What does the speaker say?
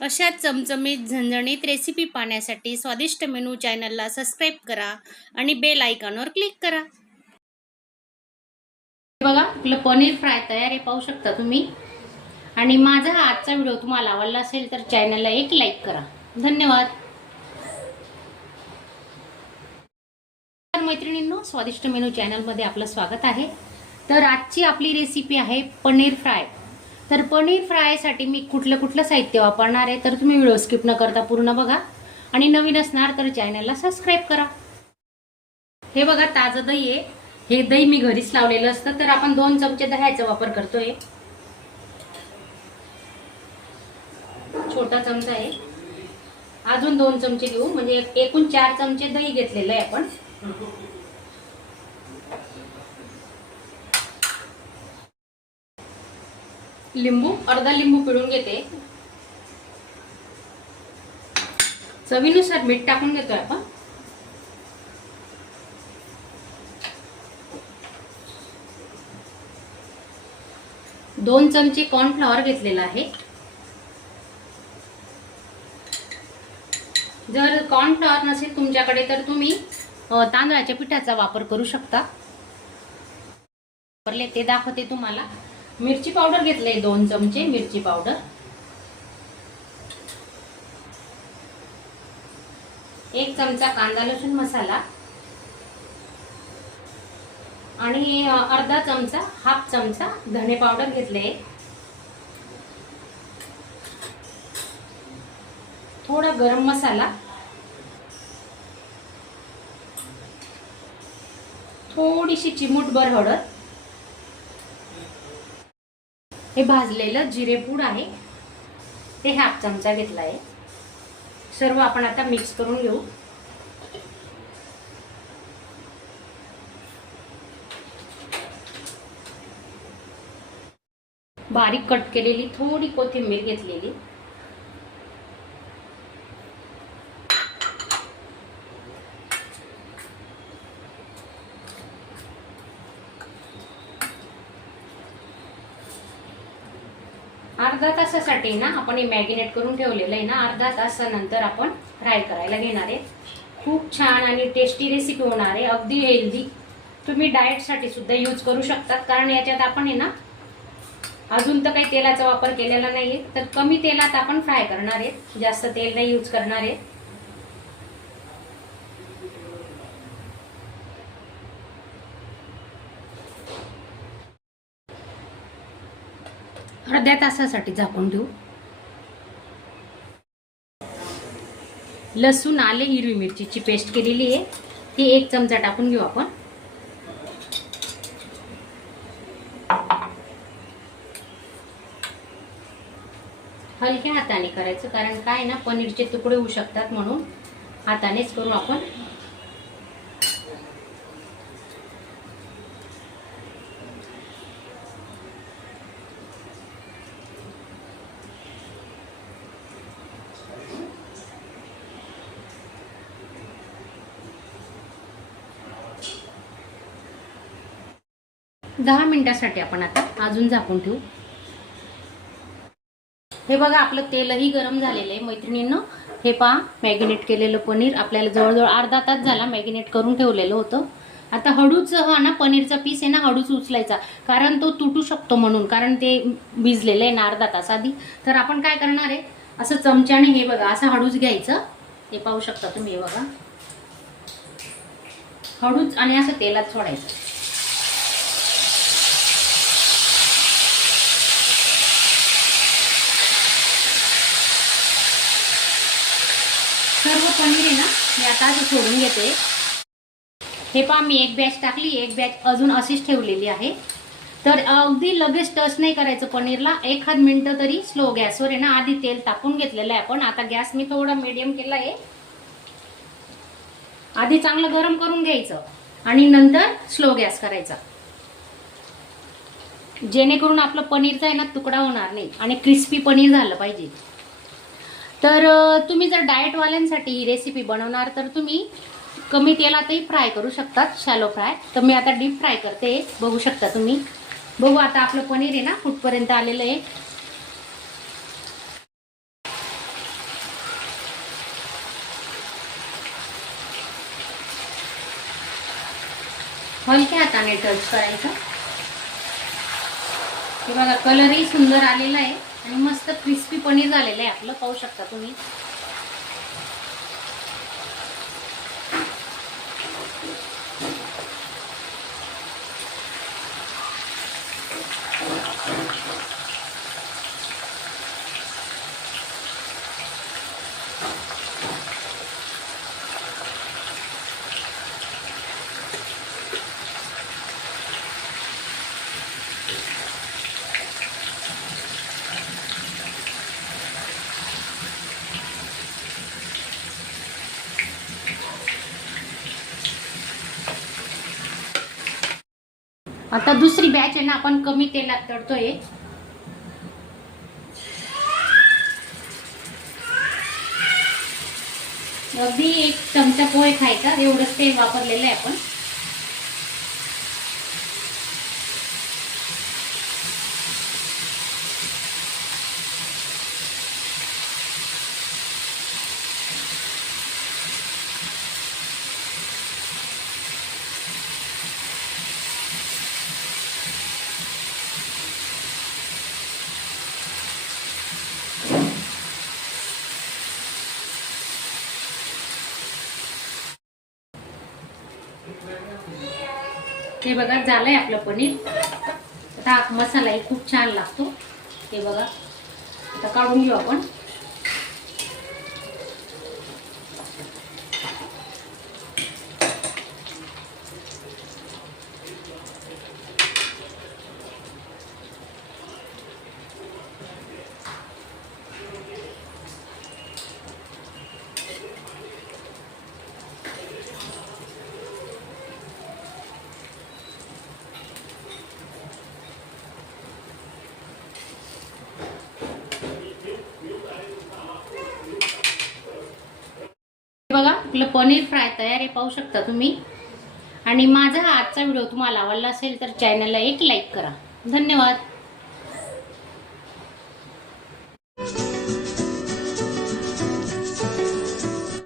अशा चमचमीत झणझणीत रेसिपी पाहण्यासाठी स्वादिष्ट मेनू चॅनलला सबस्क्राईब करा आणि बेल आयकॉनवर क्लिक करा। बघा आपलं पनीर फ्राय तयार आहे, पाहू शकता तुम्ही। आणि माझा हा आजचा व्हिडिओ तुम्हाला आवडला असेल तर चॅनलला एक लाईक करा। धन्यवाद। मैत्रिणींनो, स्वादिष्ट मेनू चॅनलमध्ये आपलं स्वागत आहे। तर आजची आपली रेसिपी आहे पनीर फ्राय। तर पनीर फ्रायसाठी मी कुठलं साहित्य वापरणार आहे तर तुम्ही व्हिडिओ स्किप न करता पूर्ण बघा आणि नवीन असणार तर चॅनलला सबस्क्राईब करा। हे बघा ताजं दही आहे। हे दही मी घरीच लावलेलं असतं, तर आपण 2 चमचे दह्याचा वापर करतोय। छोटा चमचा आहे, अजून 2 चमचे घेऊ, म्हणजे एकूण 4 चमचे दही घेतलेलं आहे आपण। लिंबू, अर्धा लिंबू पिळून घेते। चवीनुसार मीठ टाकून घेतोय आपण। दोन चमचे कॉर्नफ्लॉवर घेतलेला आहे। जर कॉर्नफ्लॉवर नसेल तुमच्याकडे तर तुम्ही तांदळाच्या पिठाचा वापर करू शकता। वापरले ते दाखवते तुम्हाला। मिरची पावडर घेतले 2 चमचे मिरची पावडर, 1 चमचा कांदा लसूण मसाला आणि अर्धा चमचा, हाफ चमचा धने पावडर घेतले। थोडा गरम मसाला, थोडीशी चिमूटभर हळद, हे भाजलेलं जिरेपूड आहे ते हाफ चमचा घेतला आहे। सर्व आपण आता मिक्स करून घेऊ। बारीक कट केलेली थोडी कोथिंबीर घेतलेली, अर्धा तासासाठी ना आपण हे मॅरिनेट करून ठेवलेलं आहे ना, अर्धा तासानंतर आपण फ्राय करायला घेणार आहे। खूप छान आणि टेस्टी रेसिपी होणार आहे, अगदी हेल्दी। तुम्ही डाएट साठी सुद्धा यूज करू शकतात, कारण याच्यात आपण आहे ना अजून तर काही तेलाचा वापर केलेला नाहीये, तर कमी तेलात आपण फ्राय करणार आहे, जास्त तेल नाही यूज करणार आहे। अर्ध्या तासासाठी झाकून ठेवू। लसूण, आले, हिरवी मिरचीची पेस्ट केलेली आहे ती 1 चमचा टाकून घेऊ आपण। हलक्या हाताने करायचं, कारण काय ना पनीरचे तुकडे होऊ शकतात, म्हणून हातानेच करू आपण। दहा मिनिटांसाठी आपण आता अजून झाकून ठेवू। हे बघा आपलं तेलही गरम झालेलं आहे मैत्रिणींनो। हे पहा, मॅरिनेट केलेलं पनीर आपल्याला जवळजवळ अर्धा तास झाला मॅरिनेट करून ठेवलेलं होतं। आता हळूच हा ना पनीरचा पीस आहे ना हळूच उचलायचा, कारण तो तुटू शकतो म्हणून, कारण ते भिजलेलं आहे ना अर्धा तास आधी। तर आपण काय करणार आहे, असं चमच्याने हे बघा असं हळूच घ्यायचं। हे पाहू शकता तुम्ही, हे बघा हळूच आणि असं तेलात सोडायचं। सर्व पनीर आहे ना मी आता सोडून घेते। हे पहा, मी एक बॅच टाकली, एक बॅच अजून अशीच ठेवलेली आहे। तर अगदी लगेच टच नाही करायचं पनीरला, 1 मिनिट तरी स्लो गॅसवर आहे ना। आधी तेल टाकून घेतलेलं आहे आपण, आता गॅस मी थोडा मीडियम केला आहे। आधी चांगलं गरम करून घ्यायचं आणि नंतर स्लो गॅस करायचा, जेणेकरून आपलं पनीरचा आहे ना तुकडा होणार नाही आणि क्रिस्पी पनीर झालं पाहिजे। तर तुम्ही जर डाएटवाल्यांसाठी ही रेसिपी बनवणार तर तुम्ही कमी तेलातही फ्राय करू शकतात, शॅलो फ्राय। तर मी आता डीप फ्राय करते, बघू शकता तुम्ही। बघू आता आपलं पनीर आहे ना कुठपर्यंत आलेलं आहे। हलक्या हाताने टच करायचं. हे बघा कलरही सुंदर आलेला आहे आणि मस्त क्रिस्पी पनीर झालेलं आहे आपलं, पाहू शकता तुम्ही. आता दुसरी बॅच आहे ना, आपण कमी तेलात तळतोय. अगदी 1 चमचा पोहे खायचा एवढंच तेल वापरलेलं आहे आपण. हे बघा झालंय आपलं पनीर. आता मसालाही खूप छान लागतो. हे बघा आता काढून घेऊ आपण. बघा आपलं पनीर फ्राय तयार आहे, पाहू शकता तुम्ही. आणि माझा हा आजचा व्हिडिओ तुम्हाला आवडला असेल तर चॅनलला एक लाईक करा. धन्यवाद.